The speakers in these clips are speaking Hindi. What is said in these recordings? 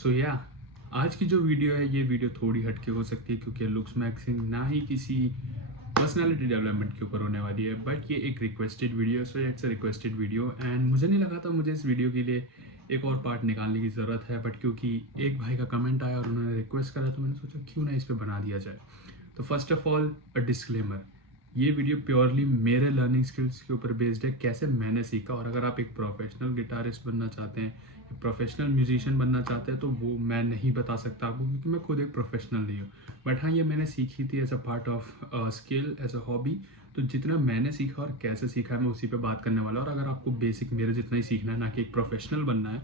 सो या आज की जो वीडियो है ये वीडियो थोड़ी हटके हो सकती है क्योंकि लुक्स मैक्सिंग ना ही किसी पर्सनालिटी डेवलपमेंट के ऊपर होने वाली है, बट ये एक requested video, so it's a requested video and मुझे नहीं लगा था मुझे इस वीडियो के लिए एक और पार्ट निकालने की ज़रूरत है, बट क्योंकि एक भाई का कमेंट आया और उन्होंने रिक्वेस्ट करा तो मैंने सोचा क्यों ना इस पर बना दिया जाए। तो first of all a disclaimer, ये वीडियो प्योरली मेरे लर्निंग स्किल्स के ऊपर बेस्ड है, कैसे मैंने सीखा। और अगर आप एक प्रोफेशनल गिटारिस्ट बनना चाहते हैं, प्रोफेशनल म्यूजिशियन बनना चाहते हैं तो वो मैं नहीं बता सकता आपको क्योंकि मैं खुद एक प्रोफेशनल नहीं हूँ। बट हाँ, ये मैंने सीखी थी as a part of skill, as a hobby. तो जितना मैंने सीखा और कैसे सीखा है मैं उसी पे बात करने वाला हूँ। और अगर आपको बेसिक मेरे जितना ही सीखना है, ना कि एक प्रोफेशनल बनना है,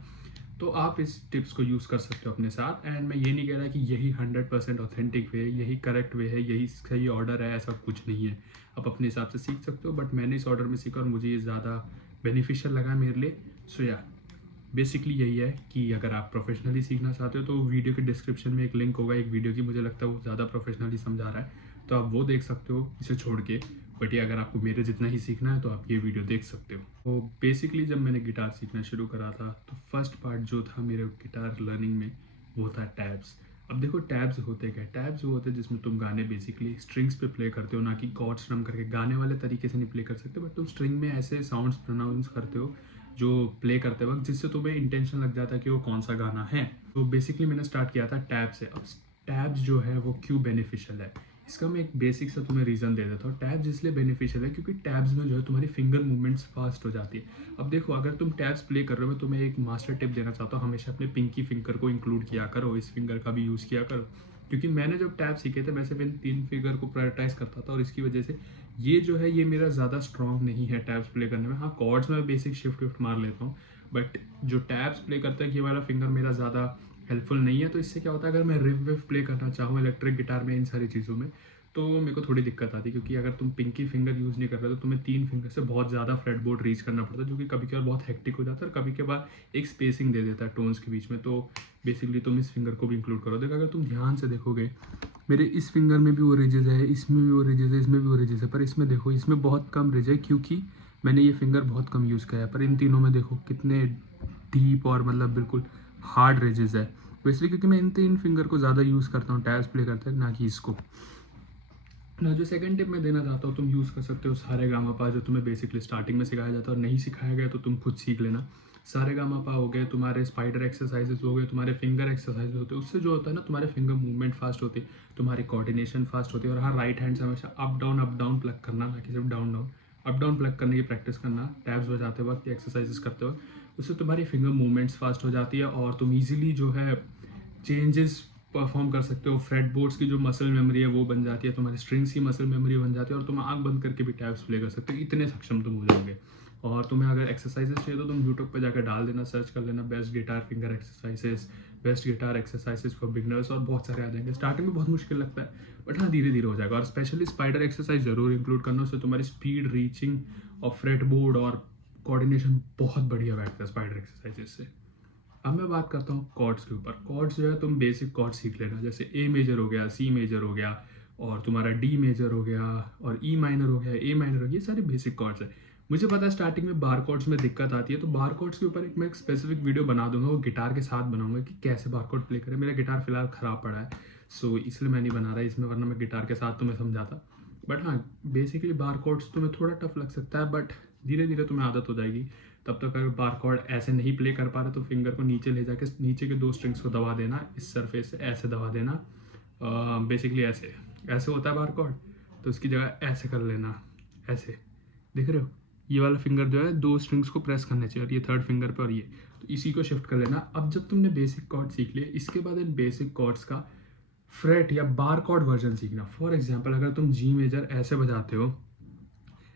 तो आप इस टिप्स को यूज़ कर सकते हो अपने साथ। एंड मैं ये नहीं कह रहा कि यही 100% ऑथेंटिक वे, यही करेक्ट वे है, यही सही ऑर्डर है, ऐसा कुछ नहीं है। आप अपने हिसाब से सीख सकते हो, बट मैंने इस ऑर्डर में सीखा और मुझे ये ज़्यादा बेनिफिशियल लगा मेरे लिए। सो या बेसिकली यही है कि अगर आप प्रोफेशनली सीखना चाहते हो तो वीडियो के डिस्क्रिप्शन में एक लिंक होगा एक वीडियो की, मुझे लगता है वो ज़्यादा प्रोफेशनली समझा रहा है, तो आप वो देख सकते हो इसे छोड़ के। बट ये अगर आपको मेरे जितना ही सीखना है तो आप ये वीडियो देख सकते हो। तो बेसिकली जब मैंने गिटार सीखना शुरू करा था तो फर्स्ट पार्ट जो था मेरे गिटार लर्निंग में वो था टैब्स। अब देखो टैब्स होते क्या, टैब्स वो होते हैं जिसमें तुम गाने बेसिकली स्ट्रिंग्स पे प्ले करते हो, ना कि कॉर्ड स्ट्रम करके गाने वाले तरीके से नहीं प्ले कर सकते, बट तुम स्ट्रिंग में ऐसे साउंड्स प्रोनाउंस करते हो जो प्ले करते वक्त जिससे तुम्हें इंटेंशन लग जाता है कि वो कौन सा गाना है। तो बेसिकली मैंने स्टार्ट किया था टैब से। अब टैब्स जो है वो क्यों बेनिफिशियल है, इसका मैं एक बेसिक सा तुम्हें रीज़न दे देता हूँ। टैब्स इसलिए बेनिफिशियल है क्योंकि टैब्स में जो है तुम्हारी फिंगर मूवमेंट्स फास्ट हो जाती है। अब देखो अगर तुम टैब्स प्ले कर रहे हो, मैं तुम्हें एक मास्टर टिप देना चाहता हूँ, हमेशा अपने पिंकी फिंगर को इंक्लूड किया करो, इस फिंगर का भी यूज़ किया करो। क्योंकि मैंने जब टैब सीखे थे मैं सिर्फ इन 3 फिंगर को प्रायोरिटाइज करता था और इसकी वजह से ये जो है ये मेरा ज़्यादा स्ट्रॉन्ग नहीं है टैब्स प्ले करने में। हाँ, कॉर्ड्स में बेसिक शिफ्ट विफ्ट मार लेता हूँ, बट जो टैब्स प्ले करता है ये वाला फिंगर मेरा ज़्यादा हेल्पफुल नहीं है। तो इससे क्या होता है, अगर मैं रिव विव प्ले करना चाहूँ इलेक्ट्रिक गिटार में, इन सारी चीज़ों में, तो मेरे को थोड़ी दिक्कत आती है। क्योंकि अगर तुम पिंकी फिंगर यूज़ नहीं कर रहे तो तुम्हें 3 फिंगर से बहुत ज़्यादा फ्रेट बोर्ड रीच करना पड़ता है, जो कि कभी कभार बहुत हेक्टिक हो जाता है और कभी कभार एक स्पेसिंग दे देता है टोन्स के बीच में। तो बेसिकली तुम इस फिंगर को भी इंक्लूड करो। देखो अगर तुम ध्यान से देखोगे मेरे इस फिंगर में भी वो रिजेस है, इसमें भी वो रिजेस है, इसमें भी वो रिजेस है, पर इसमें देखो इसमें बहुत कम रिज है क्योंकि मैंने ये फिंगर बहुत कम यूज़ किया है। पर इन तीनों में देखो कितने डीप और मतलब बिल्कुल हार्ड रिजेस है। वैसे क्योंकि मैं इन 3 फिंगर को ज़्यादा यूज़ करता हूँ टैब्स प्ले करते हैं, ना कि इसको ना। जो सेकंड टिप मैं देना चाहता हूँ, तुम यूज़ कर सकते हो सारे गामा पा, जो तुम्हें बेसिकली स्टार्टिंग में सिखाया जाता है और नहीं सिखाया गया तो तुम खुद सीख लेना। सारे गामा पा हो गए, तुम्हारे स्पाइडर एक्सरसाइजेस हो गए, तुम्हारे फिंगर एक्सरसाइज होते हैं, उससे जो होता है ना तुम्हारे फिंगर मूवमेंट फास्ट होती है, तुम्हारी कोऑर्डिनेशन फास्ट होती है। और हाँ, राइट हैंड से हमेशा अप डाउन प्लग करना, ना कि सिर्फ down down. Up down plug करने की प्रैक्टिस करना टैब्स बजाते वक्त, एक्सरसाइजेस करते वक्त, उससे तुम्हारी फिंगर मूवमेंट्स फास्ट हो जाती है और तुम ईजिली जो है चेंजेस परफॉर्म कर सकते हो। फ्रेट बोर्ड्स की जो मसल मेमोरी है वो बन जाती है, तुम्हारी स्ट्रिंग्स की मसल मेमोरी बन जाती है, और तुम आंख बंद करके भी टैब्स प्ले कर सकते हो, इतने सक्षम तुम हो जाओगे। और तुम्हें अगर एक्सरसाइजेस चाहिए तो तुम यूट्यूब पर जाकर डाल देना, सर्च कर लेना best guitar finger exercises, best guitar exercises for beginners, और बहुत सारे आ जाएंगे। स्टार्टिंग में बहुत मुश्किल लगता है बट हाँ धीरे धीरे हो जाएगा। और स्पेशली स्पाइडर एक्सरसाइज जरूर इंक्लूड करना, उससे तुम्हारी स्पीड, रीचिंग और फ्रेट बोर्ड और कोऑर्डिनेशन बहुत बढ़िया बैठता है स्पाइडर एक्सरसाइजेस से। अब मैं बात करता हूँ कॉर्ड्स के ऊपर। कॉर्ड्स जो है तुम बेसिक कॉर्ड सीख लेना, जैसे ए मेजर हो गया, सी मेजर हो गया, और तुम्हारा डी मेजर हो गया, और ई माइनर हो गया, ए माइनर हो गया, ये सारे बेसिक कॉर्ड्स है। मुझे पता है स्टार्टिंग में बार कॉर्ड्स में दिक्कत आती है, तो बार कॉर्ड्स के ऊपर मैं एक स्पेसिफिक वीडियो बना दूंगा, वो गिटार के साथ बनाऊंगा कि कैसे बार कॉर्ड प्ले करें। मेरा गिटार फिलहाल ख़राब पड़ा है, सो इसलिए मैं नहीं बना रहा इसमें, वरना मैं गिटार के साथ तुम्हें समझाता। बट हाँ, बेसिकली बार कॉर्ड्स तुम्हें थोड़ा टफ लग सकता है, बट धीरे धीरे तुम्हें आदत हो जाएगी। तब तक अगर बार कॉर्ड ऐसे नहीं प्ले कर पा रहे तो फिंगर को नीचे ले जाके नीचे के 2 स्ट्रिंग्स को दबा देना, इस सरफेस से ऐसे दबा देना। बेसिकली ऐसे ऐसे होता है बार कॉर्ड, तो उसकी जगह ऐसे कर लेना, ऐसे। देख रहे हो, ये वाला फिंगर जो है 2 स्ट्रिंग्स को प्रेस करने चाहिए, और ये थर्ड फिंगर पर, और ये तो इसी को शिफ्ट कर लेना। अब जब तुमने बेसिक कॉर्ड सीख लिए, इसके बाद इन बेसिक कॉर्ड्स का फ्रेट या बार कॉर्ड वर्जन सीखना। फॉर एग्जाम्पल अगर तुम जी मेजर ऐसे बजाते हो,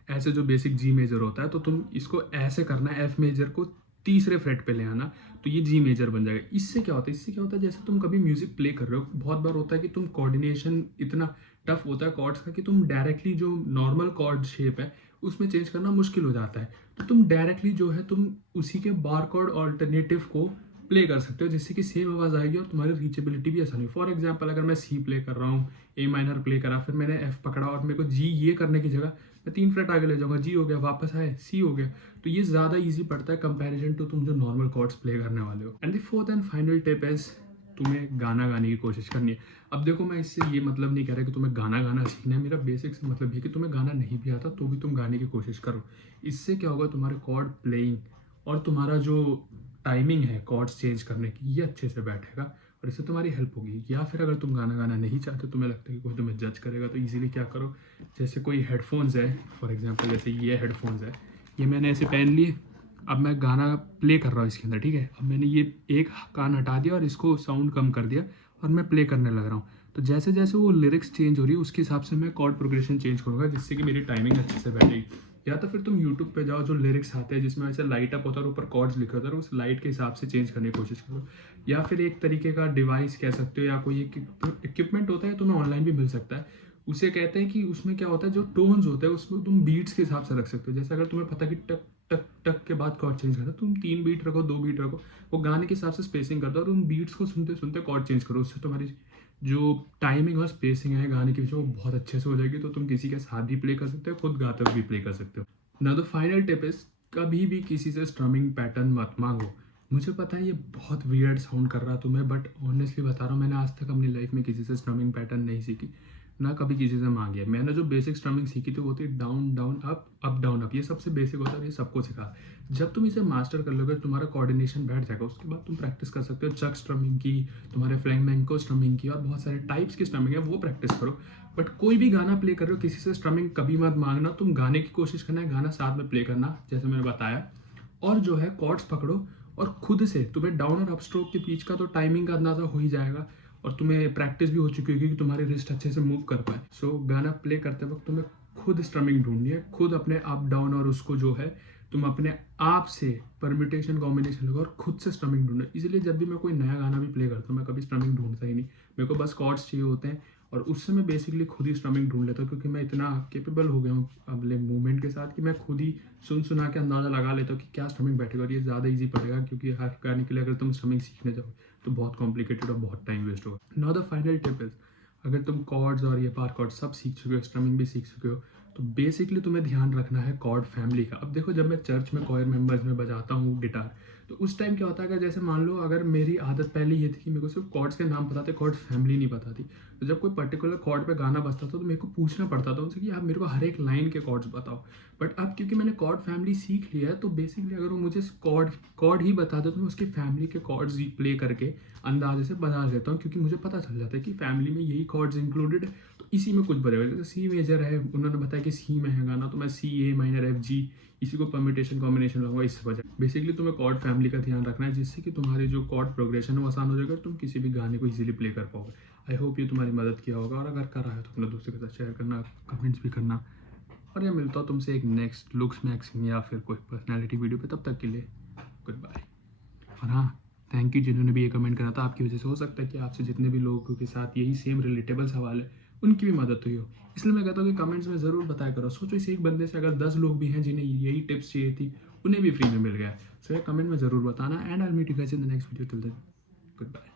ऐसे जो बेसिक जी मेजर होता है, तो तुम इसको ऐसे करना, एफ मेजर को तीसरे फ्रेट पे ले आना, तो ये जी मेजर बन जाएगा। इससे क्या होता है, जैसे तुम कभी म्यूजिक प्ले कर रहे हो, बहुत बार होता है कि तुम कोऑर्डिनेशन इतना टफ होता है कॉर्ड्स का कि तुम डायरेक्टली जो नॉर्मल कॉर्ड शेप है उसमें चेंज करना मुश्किल हो जाता है। तो तुम डायरेक्टली जो है तुम उसी के बार कॉर्ड ऑल्टरनेटिव को प्ले कर सकते हो, जिससे कि सेम आवाज़ आएगी और तुम्हारी रीचेबिलिटी भी आसानी। फॉर एग्जाम्पल अगर मैं सी प्ले कर रहा हूँ, ए माइनर प्ले करा, फिर मैंने एफ पकड़ा और मेरे को जी ये करने की जगह मैं 3 फ्रेट आगे ले जाऊंगा, जी हो गया, वापस आए सी हो गया, तो ये ज़्यादा ईजी पड़ता है कंपेरिजन टू तुम जो नॉर्मल कॉर्ड्स प्ले करने वाले हो। And the fourth and final tip is तुम्हें गाना गाने की कोशिश करनी है। अब देखो मैं इससे ये मतलब नहीं कह रहा कि तुम्हें गाना गाना सीखना है, मेरा बेसिक से मतलब ये कि तुम्हें गाना नहीं भी आता तो भी तुम गाने की कोशिश करो। इससे क्या होगा, तुम्हारे कॉर्ड प्लेइंग और तुम्हारा जो टाइमिंग है कॉर्ड्स चेंज करने की ये अच्छे से बैठेगा और इससे तुम्हारी हेल्प होगी। या फिर अगर तुम गाना गाना नहीं चाहते, तुम्हें लगता है कि कोई तुम्हें जज करेगा, तो इजीली क्या करो, जैसे कोई हेडफोन्स है फॉर एग्जांपल, जैसे ये हेडफोन्स है, ये मैंने ऐसे पहन लिए, अब मैं गाना प्ले कर रहा हूँ इसके अंदर, ठीक है। अब मैंने ये एक कान हटा दिया और इसको साउंड कम कर दिया और मैं प्ले करने लग रहा हूँ। तो जैसे जैसे वो लिरिक्स चेंज हो रही है उसके हिसाब से मैं कॉर्ड प्रोग्रेशन चेंज करूँगा, जिससे कि मेरी टाइमिंग अच्छे से बैठेगी। या तो फिर तुम यूट्यूब पे जाओ, जो लिरिक्स आते हैं जिसमें ऐसे लाइट अप होता है और ऊपर कॉर्ड्स लिखे होते हैं, उस लाइट के हिसाब से चेंज करने की कोशिश करो। या फिर एक तरीके का डिवाइस कह सकते हो या कोई एक इक्विपमेंट होता है, तुम्हें ऑनलाइन भी मिल सकता है, उसे कहते हैं कि उसमें क्या होता है, जो टोन्स होते हैं उसमें तुम बीट्स के हिसाब से रख सकते हो। जैसे अगर तुम्हें पता कि टक टक टक के बाद कॉर्ड चेंज करना, तुम 3 बीट रखो, 2 बीट रखो, वो गाने के हिसाब से स्पेसिंग कर दो और उन बीट्स को सुनते सुनते कॉर्ड चेंज करो। उससे तुम्हारी जो टाइमिंग और स्पेसिंग है गाने के बीच वो बहुत अच्छे से हो जाएगी। तो तुम किसी के साथ भी प्ले कर सकते हो, खुद गाते हुए भी प्ले कर सकते हो। ना द फाइनल टिप इज, कभी भी किसी से स्ट्रमिंग पैटर्न मत मांगो। मुझे पता है ये बहुत वियर्ड साउंड कर रहा है तुम्हें, बट ऑनेस्टली बता रहा हूँ, मैंने आज तक अपनी लाइफ में किसी से स्ट्रमिंग पैटर्न नहीं सीखी, ना कभी किसी से मांगी है। मैंने जो बेसिक स्ट्रमिंग सीखी थी वो थी down down up down up. ये सबसे बेसिक होता है, ये सबको सिखा। जब तुम इसे मास्टर कर लोगे, तुम्हारा कोऑर्डिनेशन बैठ जाएगा, उसके बाद तुम प्रैक्टिस कर सकते हो चक स्ट्रमिंग की, तुम्हारे फ्लैमेंको स्ट्रमिंग की, और बहुत सारे टाइप्स की स्ट्रमिंग है, वो प्रैक्टिस करो। बट कोई भी गाना प्ले कर रहे हो, किसी से स्ट्रमिंग कभी मत मांगना। तुम गाने की कोशिश करना है, गाना साथ में प्ले करना जैसे मैंने बताया, और जो है कॉर्ड्स पकड़ो और खुद से तुम्हें डाउन और अप स्ट्रोक के बीच का तो टाइमिंग का अंदाजा हो ही जाएगा, और तुम्हें प्रैक्टिस भी हो चुकी होगी कि तुम्हारी रिस्ट अच्छे से मूव कर पाए। सो गाना प्ले करते वक्त तुम्हें खुद स्ट्रमिंग ढूंढनी है, खुद अपने अप डाउन, और उसको जो है तुम अपने आप से परम्यूटेशन कॉम्बिनेशन लगा और खुद से स्ट्रमिंग ढूंढना। इसलिए जब भी मैं कोई नया गाना भी प्ले करता हूँ, मैं कभी स्ट्रमिंग ढूंढता ही नहीं, मेरे को बस कॉर्ड्स चाहिए होते हैं और उससे मैं बेसिकली खुद ही स्ट्रमिंग ढूंढ लेता हूँ, क्योंकि मैं इतना केपेबल हो गया हूँ अगले मूवमेंट के साथ कि मैं खुद ही सुना के अंदाज़ा लगा लेता हूँ कि क्या स्ट्रमिंग बैठेगा, और ये ज़्यादा ईजी पड़ेगा, क्योंकि हर गाने के लिए अगर तुम स्ट्रमिंग सीखने जाओ तो बहुत कॉम्प्लिकेटेड और बहुत टाइम वेस्ट होगा। Now the final tip is, अगर तुम कॉर्ड्स और ये पार कॉर्ड सब सीख चुके हो, स्ट्रमिंग भी सीख चुके हो, तो बेसिकली तुम्हें ध्यान रखना है कॉर्ड फैमिली का। अब देखो, जब मैं चर्च में कॉयर मेंबर्स में बजाता हूँ गिटार, तो उस टाइम क्या होता है, अगर जैसे मान लो अगर मेरी आदत पहले ये थी कि मेरे को सिर्फ कॉर्ड्स के नाम पता थे, कॉर्ड फैमिली नहीं पता थी, तो जब कोई पर्टिकुलर कॉर्ड पे गाना बजता था तो मेरे को पूछना पड़ता था उनसे कि आप मेरे को हर एक लाइन के कॉर्ड्स बताओ। बट अब क्योंकि मैंने कॉर्ड फैमिली सीख लिया है, तो बेसिकली अगर वो मुझे कॉर्ड ही बता दे तो मैं उसकी फैमिली के कॉर्ड्स ही प्ले करके अंदाजे से बजा देता हूँ, क्योंकि मुझे पता चल जाता है कि फैमिली में यही कॉर्ड्स इंक्लूडेड है, तो इसी में कुछ बजेगा। जैसे सी मेजर है, उन्होंने बताया कि सी में है गाना, तो मैं सी ए माइनर एफ जी, इसी को परम्यूटेशन कॉम्बिनेशन लूंगा, इससे बजा। बेसिकली तुम्हें कॉर्ड फैमिली का ध्यान रखना है, जिससे कि तुम्हारी जो कॉर्ड प्रोग्रेशन है वो आसान हो जाएगा, तुम किसी भी गाने को इजीली प्ले कर पाओगे। आई होप ये तुम्हारी मदद किया होगा, और अगर करा है तो अपने दोस्तों के साथ शेयर करना, कमेंट्स भी करना, और ये मिलता हूँ तुमसे एक नेक्स्ट लुक्स मैक्सिंग या फिर कोई पर्सनैलिटी वीडियो पे। तब तक के लिए गुड बाय। और हाँ, थैंक यू जिन्होंने भी ये कमेंट करा था, आपकी वजह से हो सकता है कि आपसे जितने भी लोगों के साथ यही सेम रिलेटेबल सवाल है उनकी भी मदद हुई हो। इसलिए मैं कहता हूँ कि कमेंट्स में ज़रूर बताया करो। सोचो इस एक बंदे से अगर 10 लोग भी हैं जिन्हें यही टिप्स चाहिए थी, उन्हें भी फ्री में मिल गया। सो ये कमेंट में ज़रूर बताना, and I will meet you guys in the next video. Till then good bye.